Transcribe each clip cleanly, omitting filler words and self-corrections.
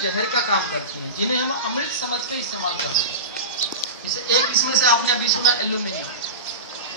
जहर का काम करती है, जिन्हें हम अमृत समझ के इस्तेमाल करते हैं। जैसे एक इसमें से आपने अभी सुना एल्यूमिनियम,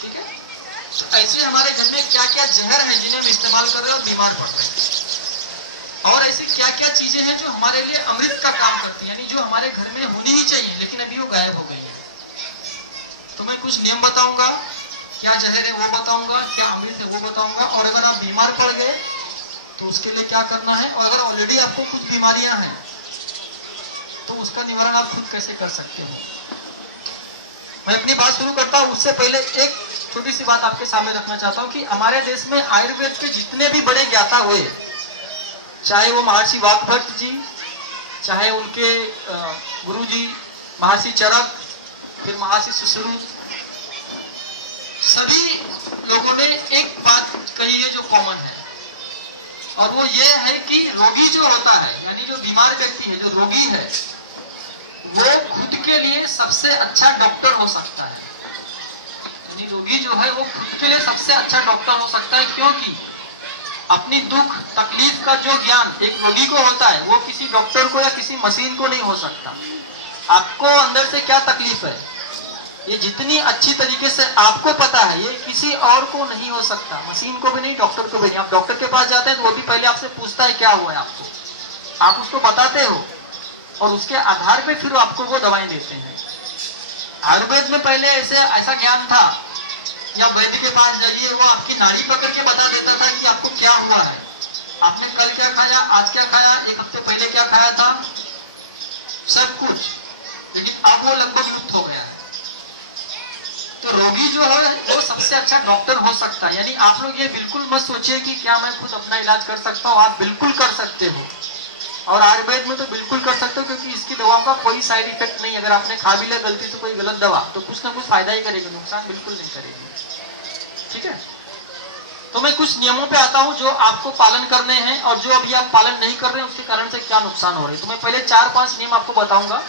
ठीक है। तो ऐसे हमारे घर में क्या क्या जहर है जिन्हें हम इस्तेमाल कर रहे हैं और बीमार पड़ रहे हैं, और ऐसी क्या क्या चीजें हैं जो हमारे लिए अमृत का काम करती है, यानी जो हमारे घर में होनी ही चाहिए लेकिन अभी वो गायब हो गई है। तो मैं कुछ नियम बताऊंगा, क्या जहर है वो बताऊंगा, क्या अमृत है वो बताऊंगा, और अगर आप बीमार पड़ गए तो उसके लिए क्या करना है, और अगर ऑलरेडी आपको कुछ बीमारियां हैं तो उसका निवारण आप खुद कैसे कर सकते हो। मैं अपनी बात शुरू करता हूं उससे पहले एक छोटी सी बात आपके सामने रखना चाहता हूं कि हमारे देश में आयुर्वेद के जितने भी बड़े ज्ञाता हुए, चाहे वो महर्षि वाग्भट जी, चाहे उनके गुरु जी महर्षि चरक, फिर महर्षि सुश्रुत, सभी लोगों ने एक बात कही है जो कॉमन है, और वो ये है कि रोगी जो होता है, यानी जो बीमार व्यक्ति है, जो रोगी है, वो खुद के लिए सबसे अच्छा डॉक्टर हो सकता है। यानी रोगी जो है वो खुद के लिए सबसे अच्छा डॉक्टर हो सकता है, क्योंकि अपनी दुख तकलीफ का जो ज्ञान एक रोगी को होता है वो किसी डॉक्टर को या किसी मशीन को नहीं हो सकता। आपको अंदर से क्या तकलीफ है ये जितनी अच्छी तरीके से आपको पता है, ये किसी और को नहीं हो सकता, मशीन को भी नहीं, डॉक्टर को भी नहीं। आप डॉक्टर के पास जाते हैं तो वो भी पहले आपसे पूछता है क्या हुआ है आपको, आप उसको बताते हो और उसके आधार पे फिर आपको वो दवाएं देते हैं। आयुर्वेद में पहले ऐसा ज्ञान था, या वैद्य के पास जाइए वो आपकी नाड़ी पकड़ के बता देता था कि आपको क्या हुआ है, आपने कल क्या खाया, आज क्या खाया, एक हफ्ते पहले क्या खाया था, सब कुछ। लेकिन अब वो लगभग लुप्त हो गया है। तो रोगी जो है वो सबसे अच्छा डॉक्टर हो सकता है। यानी आप लोग ये बिल्कुल मत सोचिए कि क्या मैं खुद अपना इलाज कर सकता हूँ, आप बिल्कुल कर सकते हो, और आयुर्वेद में तो बिल्कुल कर सकते हो, क्योंकि इसकी दवाओं का कोई साइड इफेक्ट नहीं। अगर आपने खा भी लिया गलती से कोई गलत दवा तो कुछ ना कुछ फायदा ही करेगी, नुकसान बिल्कुल नहीं करेगी, ठीक है। तो मैं कुछ नियमों पे आता हूँ जो आपको पालन करने हैं, और जो अभी आप पालन नहीं कर रहे हैं उसके कारण से क्या नुकसान हो रहे हैं। तो मैं पहले 4-5 नियम आपको बताऊंगा,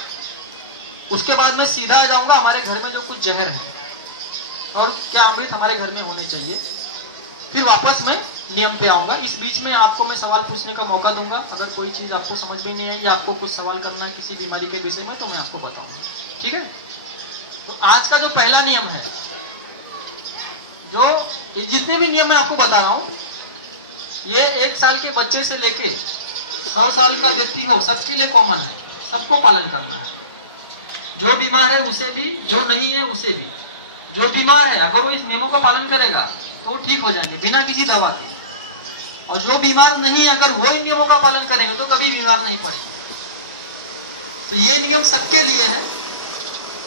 उसके बाद मैं सीधा आ जाऊंगा हमारे घर में जो कुछ जहर है और क्या अमृत हमारे घर में होने चाहिए, फिर वापस मैं नियम पे आऊंगा। इस बीच में आपको मैं सवाल पूछने का मौका दूंगा, अगर कोई चीज आपको समझ में नहीं आई या आपको कुछ सवाल करना है किसी बीमारी के विषय में तो मैं आपको बताऊंगा, ठीक है। तो आज का जो पहला नियम है, जो जितने भी नियम मैं आपको बता रहा हूं, ये 1 साल के बच्चे से लेके 100 साल का व्यक्ति हो सबके लिए कॉमन है, सबको पालन करना है। जो बीमार है उसे भी, जो नहीं है उसे भी। जो बीमार है अगर वो इस नियमों का पालन करेगा तो वो ठीक हो जाएंगे बिना किसी दवा के, और जो बीमार नहीं है अगर वो इन नियमों का पालन करेंगे तो कभी बीमार नहीं पड़ेंगे। तो ये नियम सबके लिए है,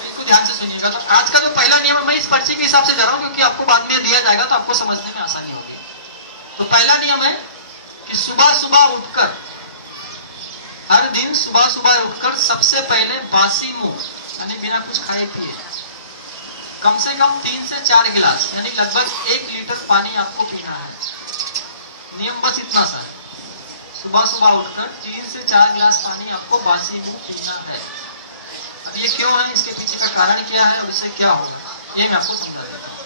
इसको ध्यान से सुनिएगा। तो आज का जो पहला नियम है मैं इस पर्ची के हिसाब से जा रहा हूँ, क्योंकि आपको बाद में दिया जाएगा तो आपको समझने में आसानी होगी। तो पहला नियम है कि सुबह सुबह उठकर, हर दिन सुबह सुबह उठकर सबसे पहले बासी मुंह, यानी बिना कुछ खाए पिए, कम से कम 3 से 4 गिलास यानी लगभग 1 लीटर पानी आपको पीना है। नियम बस इतना सा है, सुबह सुबह उठकर 3 से 4 गिलास पानी आपको बासी मुंह पीना है। अब ये क्यों है, इसके पीछे का कारण क्या है और इससे क्या होगा, ये मैं आपको समझा देता हूँ।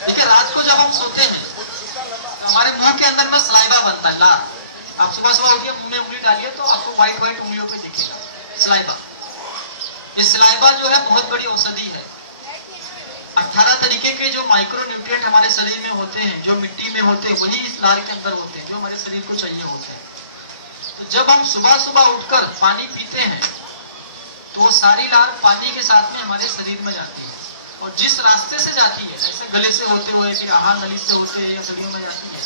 देखिए, रात को जब हम सोते हैं तो हमारे मुंह के अंदर में सलाइवा बनता है, लार। आप सुबह सुबह उठिए, मुंह में उंगली डालिए तो आपको व्हाइट व्हाइट उंगलियों पे दिखेगा सलाइवा। ये सलाइवा जो है बहुत बड़ी औषधि है। 18 तरीके के जो माइक्रो न्यूट्रिएंट हमारे शरीर में होते हैं, जो मिट्टी में होते हैं, वही इस लार के अंदर होते हैं, जो हमारे शरीर को चाहिए होते हैं। तो जब हम सुबह सुबह उठकर पानी पीते हैं तो वो सारी लार पानी के साथ में हमारे शरीर में जाती है, और जिस रास्ते से जाती है, जैसे गले से होते हुए, फिर आहार नली से होते हुए या शरीर में जाती है,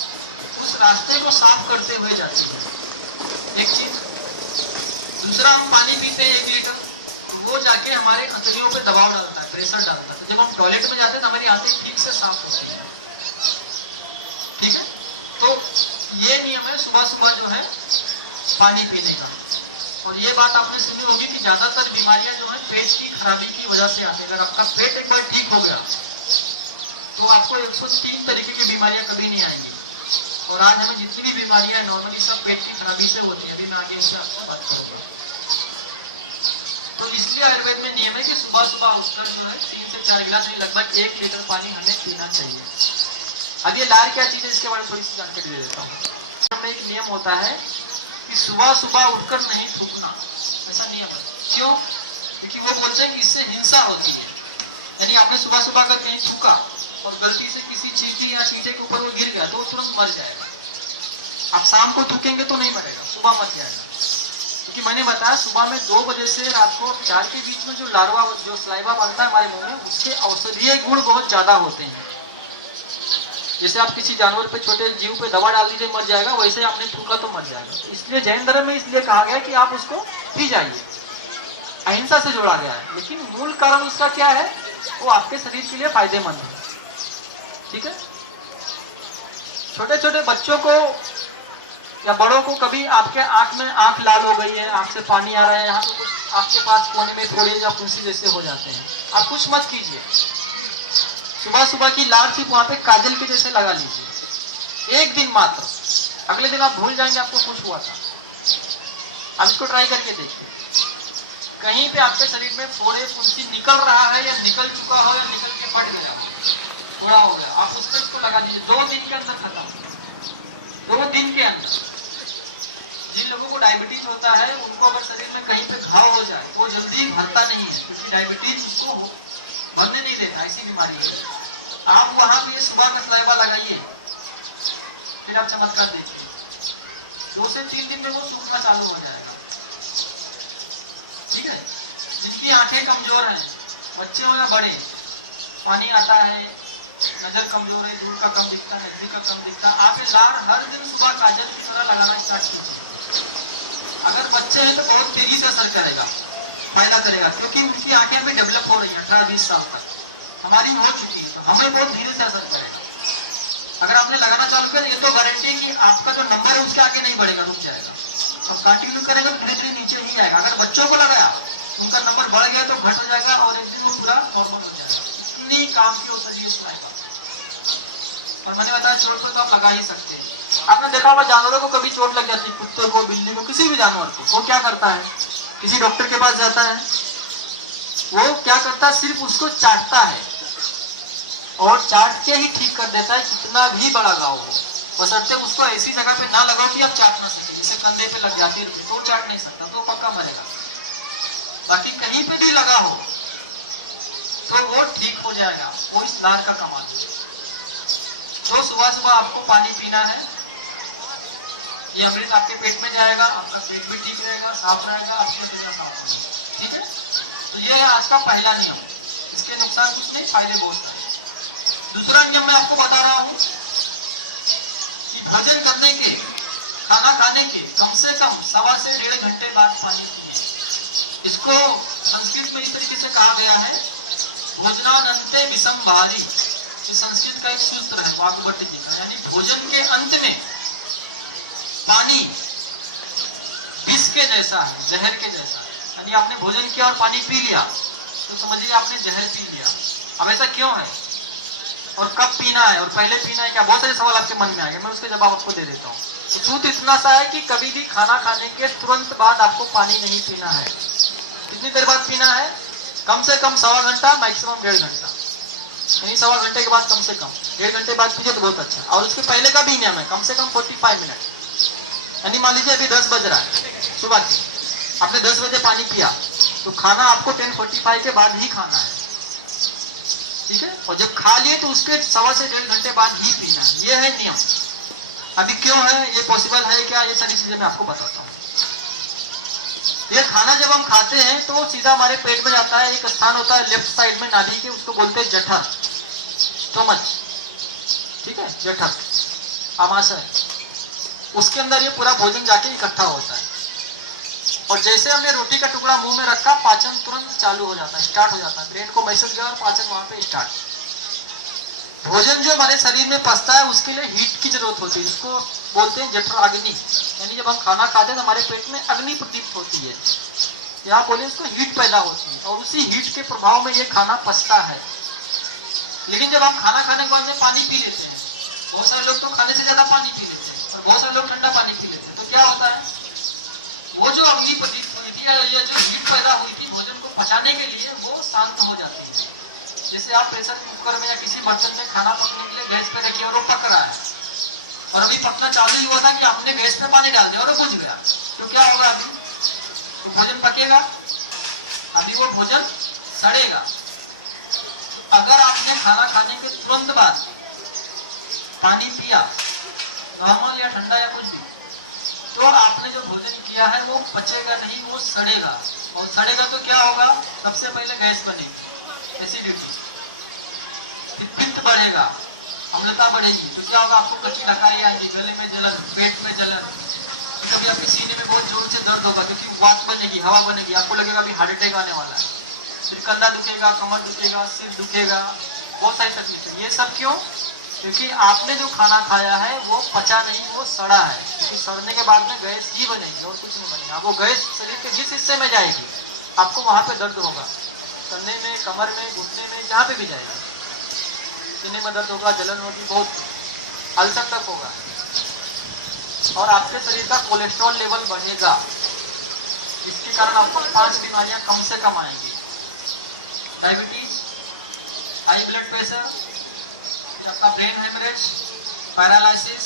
उस रास्ते को साफ करते हुए जाती है, एक चीज। दूसरा, हम पानी पीते हैं 1 लीटर, वो जाके हमारे अंतड़ियों पे दबाव डालता है, प्रेशर डालता है। जब हम टॉयलेट में जाते हैं तो हमारी आंतें ठीक से साफ होती है, ठीक है। तो ये नियम है सुबह सुबह जो है पानी पीने का। और ये बात आपने सुनी होगी कि ज्यादातर बीमारियां जो है पेट की खराबी की वजह से आती है। अगर आपका पेट एक बार ठीक हो गया तो आपको 103 तरीके की बीमारियां कभी नहीं आएंगी। और आज हमें जितनी भी बीमारियां नॉर्मली सब पेट की खराबी से होती है, अभी मैं आगे उससे आपको बात करूंगा। तो इसलिए आयुर्वेद में नियम है कि सुबह सुबह उठकर जो है 3 से 4 गिलास यानी लगभग 1 लीटर पानी हमें पीना चाहिए। अब ये लार क्या चीज है इसके बारे में थोड़ी सी जानकारी दे देता हूँ। एक नियम होता है कि सुबह सुबह उठकर नहीं थूकना, ऐसा नियम है। क्यों? क्योंकि वो बोलते हैं कि इससे हिंसा होती है। यानी आपने सुबह सुबह अगर कहीं थूका और गलती से किसी चींटी या चींटे के ऊपर वो गिर गया तो वो तुरंत मर जाएगा। आप शाम को थूकेंगे तो नहीं मरेगा, सुबह मर जाएगा। क्योंकि मैंने बताया सुबह में 2 बजे से रात को 4 के बीच में जो लार्वा, जो स्लाइवा बनता है हमारे मुंह में, उसके औषधीय गुण बहुत ज्यादा होते हैं। जैसे आप किसी जानवर पे, छोटे जीव पे दवा डाल दीजिए मर जाएगा, वैसे आपने थूका तो मर जाएगा। तो इसलिए जैन धर्म में इसलिए कहा गया कि आप उसको पी जाइए, अहिंसा से जोड़ा गया है। लेकिन मूल कारण उसका क्या है? वो आपके शरीर के लिए फायदेमंद है। ठीक है। छोटे छोटे बच्चों को या बड़ों को कभी आपके आंख में आंख लाल हो गई है, आंख से पानी आ रहा है, यहाँ पे कुछ आपके पास कोने में फोड़े या फुंसी जैसे हो जाते हैं, आप कुछ मत कीजिए। सुबह सुबह की लाल टिप वहां पे काजल के जैसे लगा लीजिए, 1 दिन मात्र। अगले दिन आप भूल जाएंगे आपको कुछ हुआ था। आप इसको ट्राई करके देखिए। कहीं पे आपके शरीर में फोड़े फुंसी निकल रहा है या निकल चुका हो या निकल के फट गया थोड़ा हो गया, आप उस पर इसको लगा दीजिए, 2 दिन के अंदर खत्म। 2 दिन के अंदर। जिन लोगों को डायबिटीज होता है उनको अगर शरीर में कहीं पे घाव हो जाए वो जल्दी भरता नहीं है, क्योंकि डायबिटीज उसको भरने नहीं देता, ऐसी बीमारी है। आप वहां पे सुबह का स्लाइवा लगाइए, फिर आप चमत्कार देखिए, 2 से 3 दिन में वो सूखना चालू हो जाएगा। ठीक है। जिनकी आंखें कमजोर हैं, बच्चे हो या बड़े, पानी आता है, नजर कमजोर है, दूर का कम दिखता है, नजदीक का कम दिखता है, आप ये लार हर दिन सुबह काजल की तरह लगाना स्टार्ट कीजिए। अगर बच्चे हैं तो बहुत तेजी से असर करेगा, फायदा करेगा, क्योंकि उनकी आंखें अभी डेवलप हो रही है 18-20 साल तक, हमारी हो चुकी है, तो हमें बहुत धीरे से असर करेगा। अगर आपने लगाना चालू किया, ये तो गारंटी है कि आपका जो नंबर है उसके आगे नहीं बढ़ेगा, रुक जाएगा। अब कंटिन्यू करेंगे तो धीरे धीरे नीचे ही आएगा। अगर बच्चों को लगाया, उनका नंबर बढ़ गया तो घट हो जाएगा और एक दिन वो पूरा नॉर्मल हो जाएगा। इतनी काम की औषधि है स्लाइवा। और मैंने बताया चोट को तो आप लगा ही सकते हैं। आपने देखा होगा जानवरों को कभी चोट लग जाती है, कुत्ते को, बिल्ली को, किसी भी जानवर को, वो क्या करता है? किसी डॉक्टर के पास जाता है, वो क्या करता है? सिर्फ उसको चाटता है और चाट के ही ठीक कर देता है, कितना भी बड़ा घाव हो। बशर्ते उसको ऐसी जगह पे ना लगाओ कि आप चाट ना सके, जैसे कंधे पे लग जाती है तो चाट नहीं सकता, तो पक्का मरेगा। बाकी कहीं पे भी लगा हो तो वो ठीक हो जाएगा, वो इस लार का कमाल। तो सुबह सुबह आपको पानी पीना है, ये अमृत आपके पेट में जाएगा, आपका पेट भी ठीक रहेगा, साफ रहेगा, आपकी हृदय साफ रहेगा। ठीक है। तो ये है आज का पहला नियम। इसके नुकसान कुछ नहीं, फायदे बहुत है। दूसरा नियम मैं आपको बता रहा हूं कि भोजन करने के, खाना खाने के कम से कम 1.25 से 1.5 घंटे बाद पानी पिए। इसको संस्कृत में इस तरीके से कहा गया है, भोजनानंते विषमभारी। ये संस्कृत का एक सूत्र है वाग्भट जी का, यानी भोजन के अंत में पानी विष के जैसा है, जहर के जैसा है। यानी आपने भोजन किया और पानी पी लिया तो समझिए आपने जहर पी लिया। अब ऐसा क्यों है और कब पीना है और पहले पीना है क्या, बहुत सारे सवाल आपके मन में आ गए, मैं उसके जवाब आपको दे देता हूँ। तो सूत्र इतना सा है कि कभी भी खाना खाने के तुरंत बाद आपको पानी नहीं पीना है। कितनी देर बाद पीना है? कम से कम 1.25 घंटा, मैक्सिमम 1.5 घंटा। यानी 1.25 घंटे के बाद कम से कम 1.5 घंटे बाद पीजिए तो बहुत अच्छा। और उसके पहले का भी नियम है, कम से कम 45 मिनट। यानी मान लीजिए अभी 10 बज रहा है सुबह के, आपने 10 बजे पानी पिया तो खाना आपको 10:45 के बाद ही खाना है। ठीक है। और जब खा लिए तो उसके 1.25 से 1.5 घंटे बाद ही पीना है। ये है नियम। अभी क्यों है, ये पॉसिबल है क्या, ये सारी चीजें मैं आपको बताता हूँ। ये खाना जब हम खाते हैं तो सीधा हमारे पेट में जाता है, एक स्थान होता है लेफ्ट साइड में नाभि के, उसको बोलते हैं जठर, स्टोमच। ठीक है, जठर, आमाशय, उसके अंदर ये पूरा भोजन जाके इकट्ठा होता है। और जैसे हमने रोटी का टुकड़ा मुंह में रखा, पाचन तुरंत चालू हो जाता है, स्टार्ट हो जाता है, ब्रेन को मैसेज गया और पाचन वहां पे स्टार्ट। भोजन जो हमारे शरीर में पचता है उसके लिए हीट की जरूरत होती है, इसको बोलते हैं जठर अग्नि। यानी जब हम खाना खाते हैं तो हमारे पेट में अग्नि प्रदीप्त होती है, या बोले उसको हीट पैदा होती है, और उसी हीट के प्रभाव में ये खाना पचता है। लेकिन जब हम खाना खाने के बाद में पानी पी लेते हैं, बहुत सारे लोग तो खाने से ज्यादा पानी पी लेते हैं और बहुत सारे लोग ठंडा पानी पी लेते हैं, तो क्या होता है, वो जो अग्नि प्रदीप्त हुई थी या ये जो हीट पैदा हुई थी भोजन को पचाने के लिए, वो शांत हो जाती है। जैसे आप प्रेशर कुकर में या किसी बर्तन में खाना पकने के लिए गैस पे रखिए और वो पक रहा है, और अभी पकना चालू ही हुआ था कि आपने गैस पे पानी डाल दिया और वो बुझ गया, तो क्या होगा? अभी तो भोजन पकेगा, अभी वो भोजन सड़ेगा। अगर आपने खाना खाने के तुरंत बाद पानी पिया, नॉर्मल या ठंडा या कुछ भी, तो आपने जो भोजन किया है वो पचेगा नहीं, वो सड़ेगा। और सड़ेगा तो क्या होगा? सबसे पहले गैस बनेगी, एसिडिटी, पित्त बढ़ेगा, अम्लता बढ़ेगी। तो क्या होगा? आपको कच्ची डकारी आएगी, गले में जलन, पेट में जलन, कभी आपके सीने में बहुत जोर से दर्द होगा क्योंकि वात बनेगी, हवा बनेगी, आपको लगेगा अभी हार्ट अटैक आने वाला है। फिर कंधा दुखेगा, कमर दुखेगा, सिर दुखेगा, बहुत सारी तकलीफें। ये सब क्यों? क्योंकि आपने जो खाना खाया है वो पचा नहीं, वो सड़ा है। क्योंकि सड़ने के बाद में गैस ही बनेगी और कुछ नहीं बनेगा। वो गैस शरीर के जिस हिस्से में जाएगी आपको वहां पे दर्द होगा, कंधे में, कमर में, घुटने में, जहाँ पे भी जाएगी, सीने में दर्द होगा, जलन होगी, बहुत अल्सर तक होगा। और आपके शरीर का कोलेस्ट्रॉल लेवल बढ़ेगा, इसके कारण आपको 5 बीमारियां कम से कम आएंगी। डायबिटीज, हाई ब्लड प्रेशर, आपका ब्रेन हेमरेज, पैरालिसिस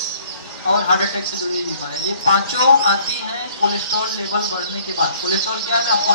और हार्ट अटैक से जुड़ी बीमारी, ये पांचों आती हैं कोलेस्ट्रॉल लेवल बढ़ने के बाद। कोलेस्ट्रॉल क्या है आपको?